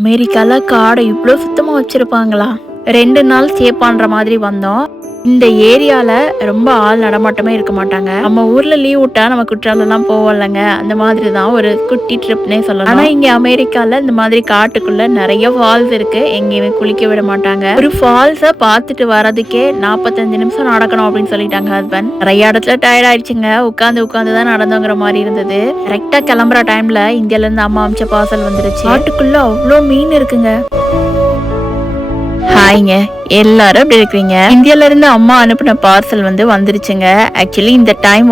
அமெரிக்கால காடை இவ்வளோ சுத்தமா வச்சிருப்பாங்களா? 2 நாள் ஸ்டே பண்ற மாதிரி வந்தோம். இந்த ஏரியால ரொம்ப ஆள் நடமாட்டமே இருக்க மாட்டாங்க. நம்ம ஊர்ல லீவ் விட்டா நம்ம குற்றாலம்லாம் போவோம்லங்க, அந்த மாதிரி தான் ஒரு குட்டி ட்ரிப்னே சொல்லலாம். ஆனா இங்க அமெரிக்கால இந்த மாதிரி காட்டுக்குள்ள நிறைய ஃபால்ஸ் இருக்கு. எங்கேயுமே குளிக்க விட மாட்டாங்க. ஒரு ஃபால்ஸை பார்த்துட்டு வரதுக்கே 45 நிமிஷம் நடக்கணும் அப்படின்னு சொல்லிட்டாங்க ஹஸ்பண்ட். நிறைய இடத்துல டயர்ட் ஆயிடுச்சுங்க. உட்காந்து தான் நடந்தோங்கிற மாதிரி இருந்தது. கரெக்டா கிளம்புற டைம்ல இந்தியால இருந்து அம்மா அமிச்ச பார்சல் வந்துருச்சு. காட்டுக்குள்ள அவ்வளோ மீன் இருக்குங்க. ஹாய்ங்க, எல்லாரும் எப்படி இருக்கிறீங்க? இந்தியால இருந்து அம்மா அனுப்பின பார்சல் வந்துருச்சுங்க. ஆக்சுவலி இந்த டைம்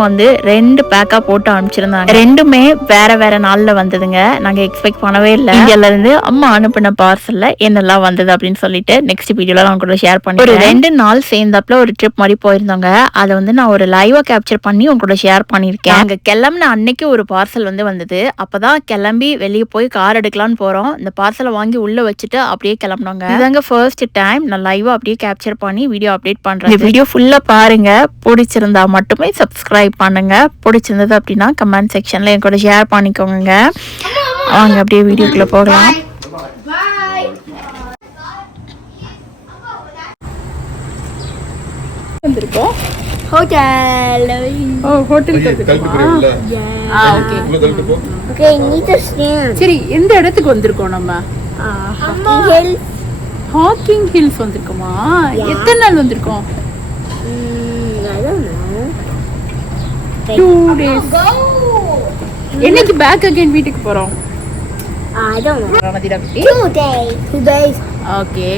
2 பேக்கா போட்டு அனுப்பிச்சிருந்தாங்க. ரெண்டுமே வேற நாள்ல வந்ததுங்க. நாங்க எக்ஸ்பெக்ட் பண்ணவே இல்லை. இந்தியால இருந்து அம்மா அனுப்பின பார்சல்ல என்னெல்லாம் வந்தது அப்படின்னு சொல்லிட்டு நெக்ஸ்ட் வீடியோல நான் கூட ஷேர் பண்ணி ஒரு 2 நாள் சேர்ந்தாப்புல ஒரு ட்ரிப் மாதிரி போயிருந்தோங்க. அதை நான் ஒரு லைவா கேப்சர் பண்ணி உங்க கூட ஷேர் பண்ணிருக்கேன். அங்க கிளம்புன அன்னைக்கு ஒரு பார்சல் வந்தது. அப்பதான் கிளம்பி வெளியே போய் கார் எடுக்கலாம்னு போறோம். இந்த பார்சலை வாங்கி உள்ள வச்சுட்டு அப்படியே கிளம்பினோங்க. இதாங்க ஃபர்ஸ்ட் டைம் நான் லைவா அப்படியே கேப்சர் பண்ணி வீடியோ அப்டேட் பண்றேன். இந்த வீடியோ ஃபுல்லா பாருங்க. பிடிச்சிருந்தா மட்டுமே சப்ஸ்கிரைப் பண்ணுங்க. பிடிச்சிருந்தது அப்படின்னா கமெண்ட் செக்ஷன்ல என் கூட ஷேர் பண்ணிக்கோங்க. வாங்க அப்படியே வீடியோக்குள்ள போகலாம். வந்திருக்கோம் ஹோட்டல். ஹோட்டலுக்கு வந்திருக்கோம். ஓகே சரி, எந்த இடத்துக்கு வந்திருக்கோம் நம்ம? ஹாக்கிங் ஹில்ஸ் வந்திருக்கோமா? எத்தனை நாள் வந்திருக்கோம்? 2 days. என்னைக்கு பேக் அகைன் வீட்டுக்கு போறோம்? ஓகே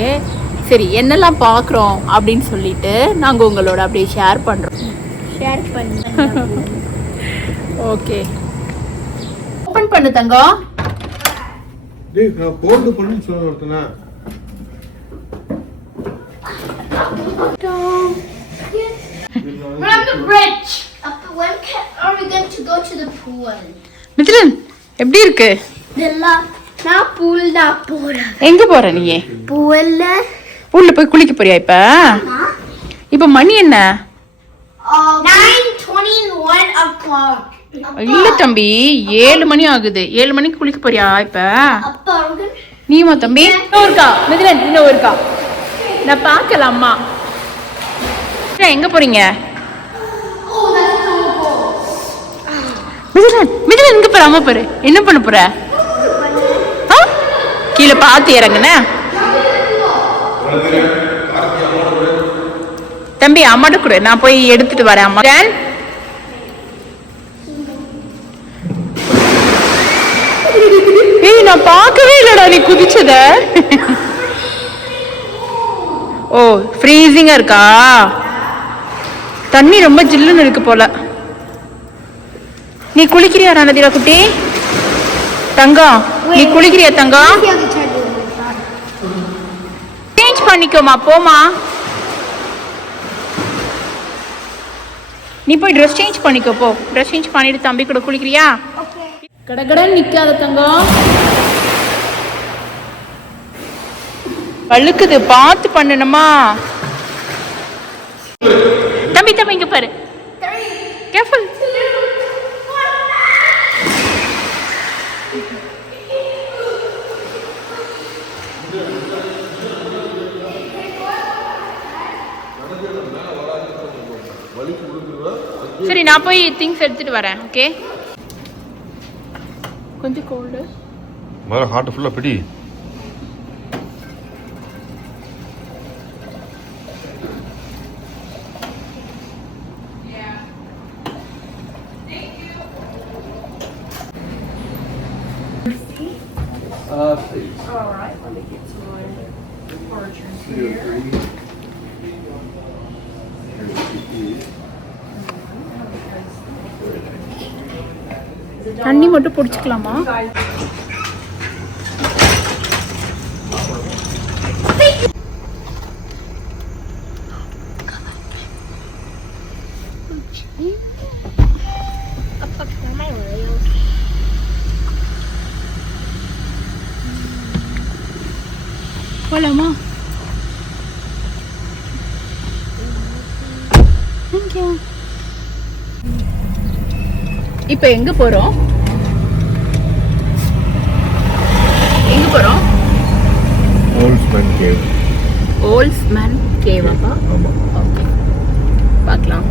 சரி, என்னெல்லாம் பார்க்குறோம் அப்படின்னு சொல்லிட்டு நாங்க உங்களோட அப்படியே ஷேர் பண்றோம். ஓகே, ஓபன் பண்ணு தங்கம். டேய் நான் போர்டு பண்ணி சொல்றேன். We're on the bridge. When are we going to go to the pool? Mithran எப்படி இருக்கு? நான் பூல்ல போறேன். எங்க போற நீ? பூல்ல போய் குளிக்க போறியா இப்ப? இப்ப மணி என்ன? 9:21 o'clock. இல்ல தம்பி, 7 மணி ஆகுது. 7 மணிக்கு குளிக்க போறியா இப்ப? நீமா தம்பி? இருக்கா மித்ரன், இன்னும் இருக்கா? நான் பார்க்கல அம்மா. எங்க போறீங்க? மிதில எங்க போற? அம்மா பாரு, என்ன பண்ண போற? கீழே பார்த்து இறங்குன தம்பி. அம்மாட்ட கூட நான் போய் எடுத்துட்டு வரேன். அம்மா ஏய், நான் பார்க்கவே இல்லடா நீ குதிச்சத. ஓ, ஃப்ரீசிங்கா இருக்கா? தண்ணி ரொம்ப ஜில்லுன்னு இருக்கு போல. நீ குளிக்கிறியா ரணதிரா குட்டி? தங்கம், நீ குளிக்கிறியா தங்கம்? சேஞ்ச் பண்ணிக்கோமா, போமா. நீ போய் ட்ரெஸ் சேஞ்ச் பண்ணிக்கோ, போ. ட்ரெஸ் சேஞ்ச் பண்ணிட்டு தம்பி கூட குளிக்கிறியா? கடகடன்னு நிக்காத தங்கம், வழுக்குது, பார்த்து பண்ணணுமா. தம்பி தம்பி இங்க பாரு, கேர்ஃபுல். சரி, நான் போய் திங்ஸ் எடுத்துட்டு வரேன். ஓகே, கொஞ்சம் கோல்டு. மேல ஹாட் ஃபுல்லா பிடி. Please. All right, let me get to my departures here. தண்ணி மட்டும் பிடிச்சிக்கலாமா? போலாமா? இப்போ எங்க போறோம்? எங்க போறோம்? ஓல்ஸ்மேன் கேவ். ஓல்ஸ்மேன் கேவாப்பா? ஆமாம். ஓகே, பார்க்கலாம்.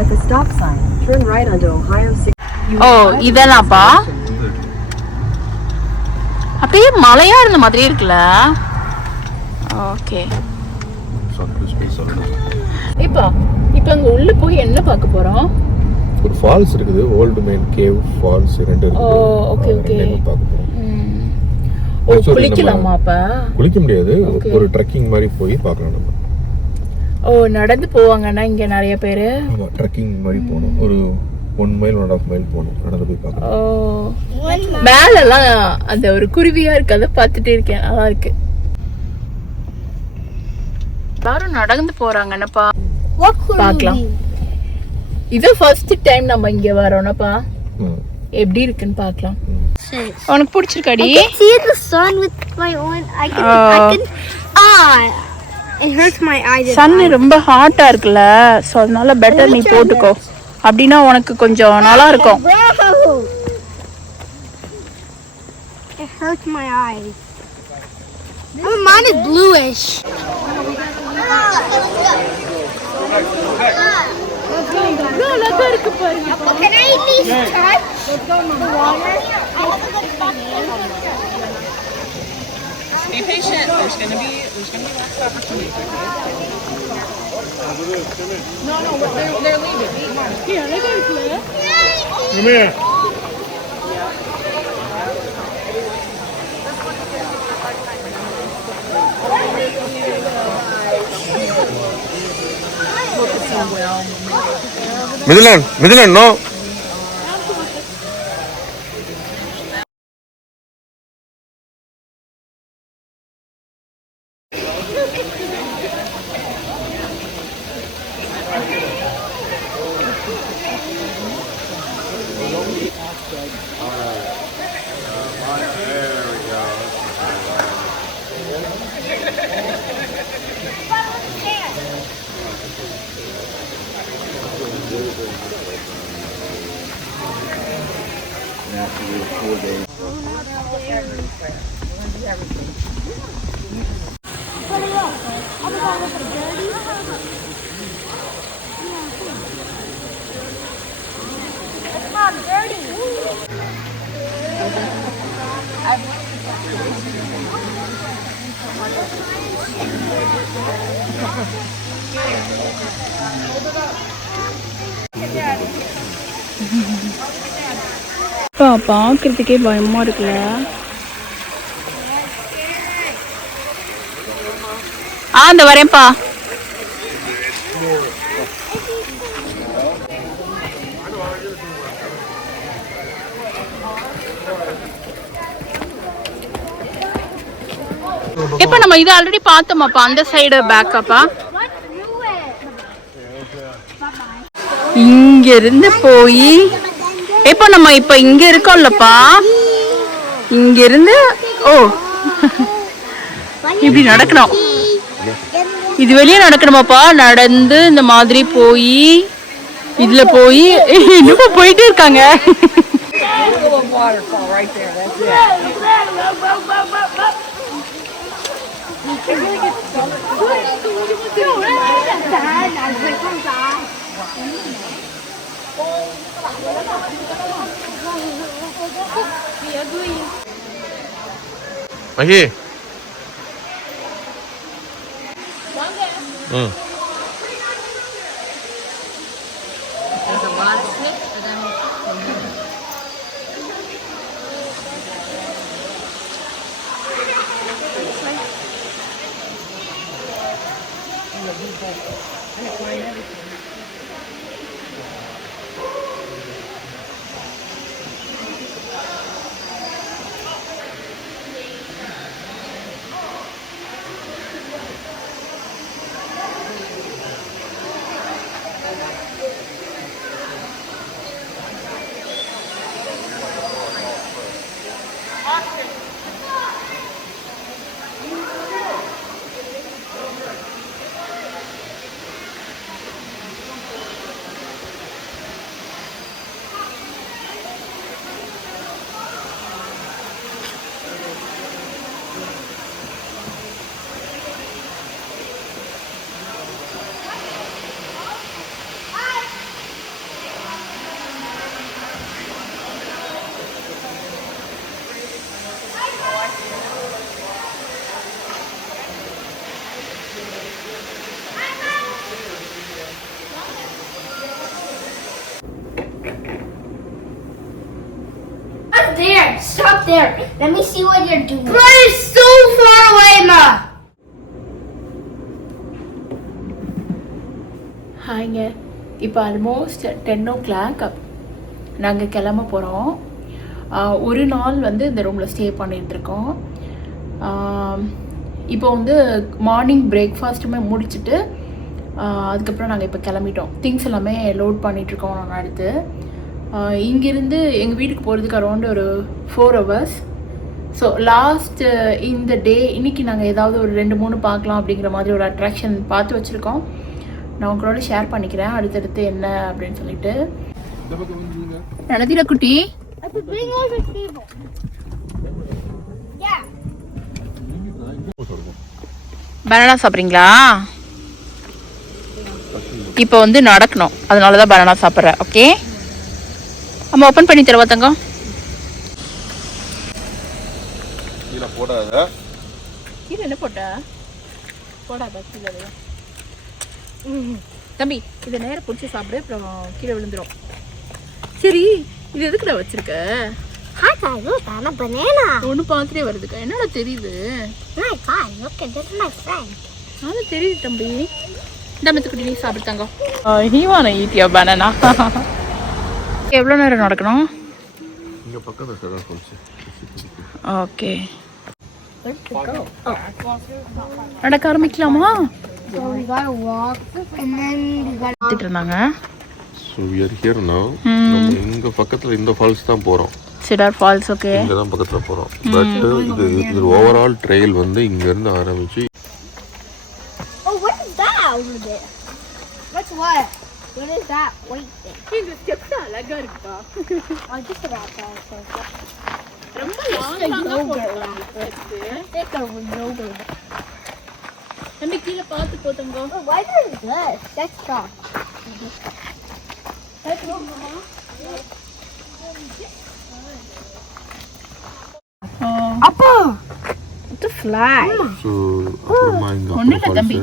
At the stop sign, turn right onto Ohio 6. ஓ, இதெல்லாம்ப்பா அப்படியே மலையா இருந்த மாதிரியே இருக்குல்ல. ஓகே, இப்போ அங்க உள்ள போய் என்ன பார்க்க போறோம்? ஒரு ஃபால்ஸ் இருக்குது, ஓல்டு மேன் கேவ் ஃபால்ஸ் ரெண்டு இருக்குது. Okay okay. பார்க்க போறோம். ஓ, குளிக்கலாமா அப்ப? குளிக்க முடியாது, ஒரு ட்ரெக்கிங் மாதிரி போய் பார்க்கலாம் நம்ம. ஓ, நடந்து போவாங்கன்னா இங்க நிறைய பேரு. ஆமா, ட்ரெக்கிங் மாதிரி போகணும். ஒரு 1 மைல் 1.5 மைல் போகணும், நடந்து போய் பார்க்கலாம். ஓ, மேலெல்லாம் அந்த ஒரு குருவியா இருக்கு, அதை பார்த்துட்டே இருக்கேன், நல்லா இருக்கு. எல்லாரும் நடந்து போறாங்கன்னப்பா, பார்க்கலாம். இது ஃபர்ஸ்ட் டைம் நம்ம இங்க வரோம்னப்பா, எப்படி இருக்குன்னு பார்க்கலாம். உனக்கு பிடிச்சிருக்காடி? I can see the sun with my own. I can. It hurts my eyes. Sun ரொம்ப ஹாட்டா இருக்குல்ல, சோ அதனால பெட்டர் நீ போட்டுக்கோ, அப்படின்னா உனக்கு கொஞ்சம் நல்லா இருக்கும். Bro! It hurts my eyes. Mine is bluish. Can I at least touch the water? Be patient. There's gonna be lots of opportunity. No, they're leaving. Here, they go here. Come here. Midland, no. பார்க்கறதுக்கே பயமா இருக்குல்ல. அந்த வரேன்ப்பா. இப்ப நம்ம இது already பார்த்தோமாப்பா, அந்த side பேக்கப்பா. இங்க இருந்து போய் இப்போ நம்ம இப்ப இங்க இருக்கோம்லப்பா, இங்க இருந்து இப்படி நடக்கணும். இது வெளியே நடக்கணுமாப்பா, நடந்து இந்த மாதிரி போய் இதுல போய் இன்னும் போயிட்டே இருக்காங்க. Magi. There's a lot of slick, but then there. Stop there. Let me see what you're doing. Bro, it's so far away, Ma. ஹாய்ங்க, இப்போ ஆல்மோஸ்ட் 10 o'clock நாங்கள் கிளம்ப போகிறோம். ஒரு நாள் வந்து இந்த ரூமில் ஸ்டே பண்ணிகிட்ருக்கோம். இப்போ வந்து மார்னிங் பிரேக்ஃபாஸ்ட்டுமே முடிச்சுட்டு அதுக்கப்புறம் நாங்கள் இப்போ கிளம்பிட்டோம். திங்ஸ் எல்லாமே லோட் பண்ணிகிட்ருக்கோம். நாங்கள் அடுத்து இங்கேருந்து எங்கள் வீட்டுக்கு போகிறதுக்கு அரௌண்ட் ஒரு 4 hours. ஸோ லாஸ்ட்டு இந்த டே இன்றைக்கி நாங்கள் ஏதாவது ஒரு 2-3 பார்க்கலாம் அப்படிங்கிற மாதிரி ஒரு அட்ராக்ஷன் பார்த்து வச்சுருக்கோம். நான் உங்களோட ஷேர் பண்ணிக்கிறேன் அடுத்தடுத்து என்ன அப்படின்னு சொல்லிட்டு. நடத்திட குட்டி Bring over the table. Yeah. Banana சாப்பிட்றீங்களா? இப்போ வந்து நடக்கணும், அதனால தான் பனானா சாப்பிட்றேன். ஓகே, அம்மா ஓப்பன் பண்ணி தருவா தங்கம். கீழே போடாத. கீழே என்ன போட்டா? போடாத கீழே. தம்பி இதை நேரம் பிடிச்சி சாப்பிடு, அப்புறம் கீழே விழுந்துடும். சரி, இது எதுக்குடா வச்சிருக்க? Hi guys, look, I'm a banana. ஒன்று பார்த்துட்டே வருதுக்கா. என்னடா தெரியுது? My God, look at this, my friend. அது தெரியுது தம்பி. தம்பத்துக்குட்டி நீ சாப்பிட்டு தங்கம். He wanna eat your banana. எவ்வளோ நேரம் நடக்கணும்? இங்கே பக்கத்தில் சார் போச்சு. ஓகே, நடக்க ஆரம்பிக்கலாமா? So we gotta walk, and then we gotta. பார்த்துட்டு இருந்தாங்க. So we are here now. நம்ம இங்கே பக்கத்தில் இந்த ஃபால்ஸ் தான் போகிறோம். Cedar falls. ஓகே, இங்கே தான் பக்கத்தில் போகிறோம். பட் இது ஓவரால் ட்ரெயில் வந்து இங்கேருந்து ஆரம்பிச்சு. Oh, what is that over there? What's what? What is that white thing? இந்த ஸ்டெப்ஸ் அழகா இருக்குப்பா. Oh, just about that. ரொம்ப Take a yoga. தம்பி கீழே பார்த்து போத்தங்க. Oh, why is this? That's stop. அப்பா the fly. ஸோ அப்புறமா இங்கே ஃபால்ஸு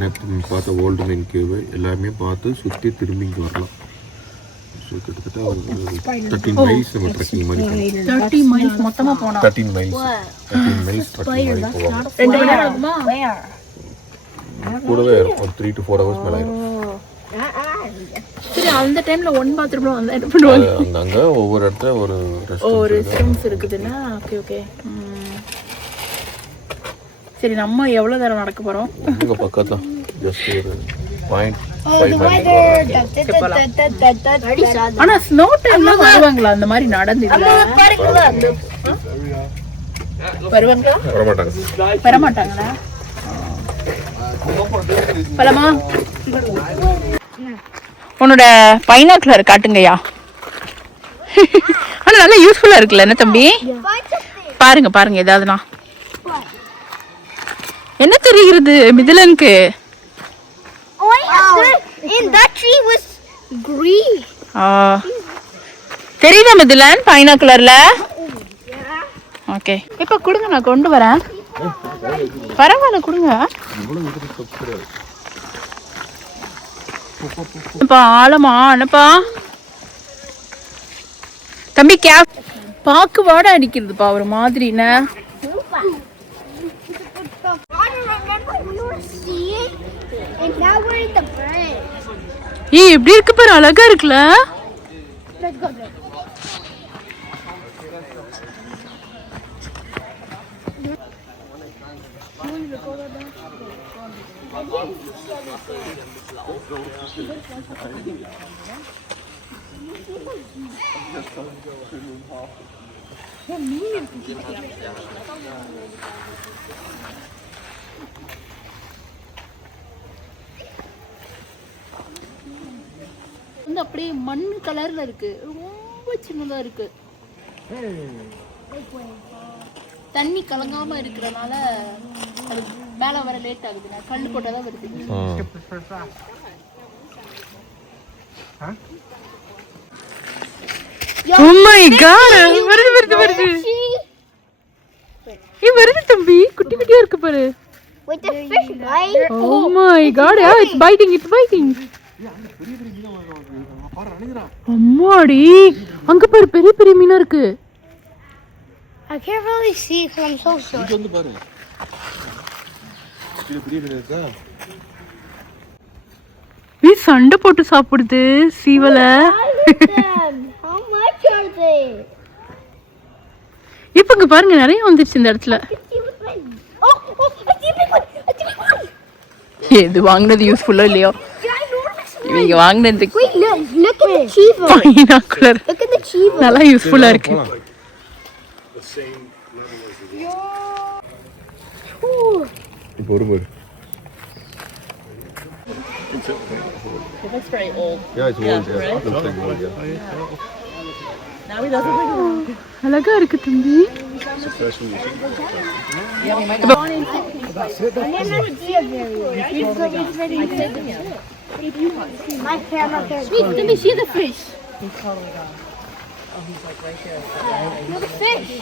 நேற்று பார்த்த ஓல்டு மெயின் கேவு எல்லாமே பார்த்து சுற்றி திரும்பி இங்கே வரலாம். ஸோ கிட்டத்தட்ட ஒரு 13 மைல்ஸ் நம்ம ட்ரெக்கிங் மாதிரி போகணும். 30 miles மொத்தமா போனோம். 13 மைல்ஸ் ட்ரெக்கிங் மாதிரி போகலாம். 2 மணி நேரம் ஆகுமா? கூடவே இருக்கும், ஒரு 3 to 4 hours மேலே ஆயிரும். சரி, அந்த டைம்ல ஒன் பாத்ரூம்ல வந்து என்ன பண்ணுவாங்க? அங்கே ஒவ்வொரு இடத்துல ஒரு ரெஸ்ட் ரூம்ஸ் இருக்குதுன்னா. Okay okay. சரி, நம்ம எவ்வளோ நேரம் நடக்க போகிறோம்? இங்கே பக்கத்தில் ஜஸ்ட் ஒரு 0.5 ஆனா ஸ்னோ டைம்ல வருவாங்களா அந்த மாதிரி நடந்து? வருவாங்களா? வரமாட்டாங்களா? பலமா உன்னோட பைனாக்குலர் காட்டுங்கய்யா. ஆனா நல்லா யூஸ்ஃபுல்லா இருக்குல்ல என்ன தம்பி? பாருங்க பாருங்க, ஏதாவதுனா என்ன தெரிகிறது மிதிலனுக்கு? And that tree was green. தெரியுதா மிதிலன் பைனாக்குலர்ல? ஓகே, இப்ப கொடுங்க, நான் கொண்டு வரேன். பரவாயில்ல, கொடுங்க. ஆழமா என்னப்பா தம்பி? கேப் பாக்கு வாட அடிக்கிறதுப்பா ஒரு மாதிரி. ஏய், எப்படி இருக்கு பாரு, அழகா இருக்குல்ல? வந்து அப்படியே மண் கலர்ல இருக்கு, ரொம்ப சின்னதா இருக்கு. தண்ணி கலங்காம இருக்கிறனால அது மேல வர லேட் ஆகுது. நான் கல் போட்டாதான் வருது. Oh my god, வருது. ஏய், வருது தம்பி, குட்டி குட்டியா இருக்கு பாரு. Wait, the fish bite? Oh my god, yeah, it's biting. அம்மாடி, அங்க பாரு பெரிய பெரிய மீனா இருக்கு. I can't really see because I'm so short. இங்க வந்து பாரு. இது பெரிய மீன் இருக்கா? நீ சண்டை போட்டு சாப்பிடுது சீவலை. How much are they? இப்போ இங்க பாருங்க நிறைய வந்துருச்சு இந்த இடத்துல. Oh, I see a big one. I see a big one. எது வாங்குனது யூஸ்ஃபுல்லோ இல்லையோ Ginormous one. இவங்க வாங்குனது Wait, look at the cheetah. Binocular Look at the cheetah. நல்லா யூஸ்ஃபுல்லா இருக்கு. இப்போ ஒரு பாரு. It looks very old. Yeah, it's old. Yeah, right? looks like old. Yeah. Now he doesn't look old. அழகா இருக்கு தம்பி. Yeah, we might I never see a very My camera can't. Wait, let me see the fish. He's totally gone. Oh, he's like right there. Look at the fish.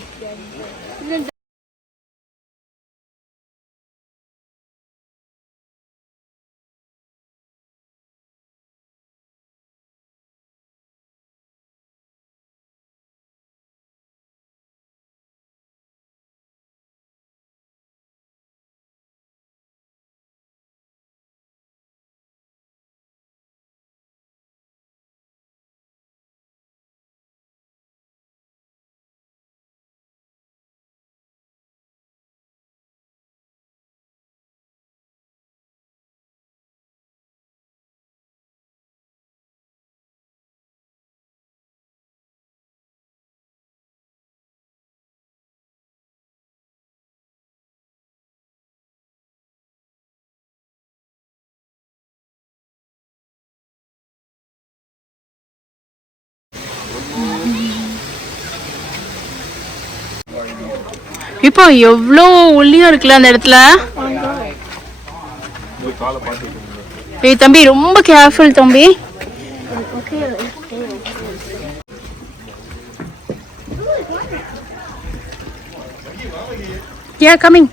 இப்போ எவ்வளோ ஒல்லியா இருக்குல்ல அந்த இடத்துல. ஏய் தம்பி ரொம்ப கேர்ஃபுல் தம்பி. Yeah, coming.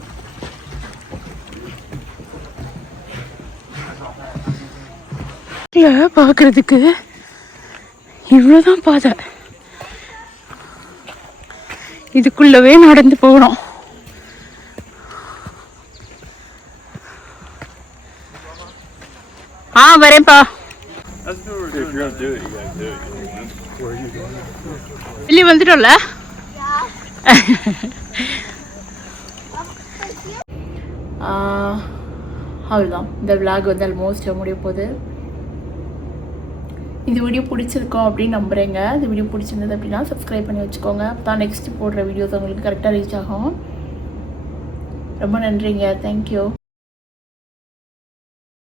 பாக்குறதுக்கு இவ்வளவுதான் பாதை. இதுக்குள்ளவே நடந்து போகணும். வரேன்ப்பா. வெளியே வந்துட்டோம்ல. அவ்வளோதான், இந்த விளாக் வந்து ஆல்மோஸ்ட் முடிய போகுது. இந்த வீடியோ பிடிச்சிருக்கோம் அப்படின்னு நம்புகிறேங்க. இந்த வீடியோ பிடிச்சிருந்தது அப்படின்னா சப்ஸ்கிரைப் பண்ணி வச்சுக்கோங்க. அப்போ தான் நெக்ஸ்ட் போடுற வீடியோஸ் உங்களுக்கு கரெக்டாக ரீச் ஆகும். ரொம்ப நன்றிங்க. தேங்க்யூ.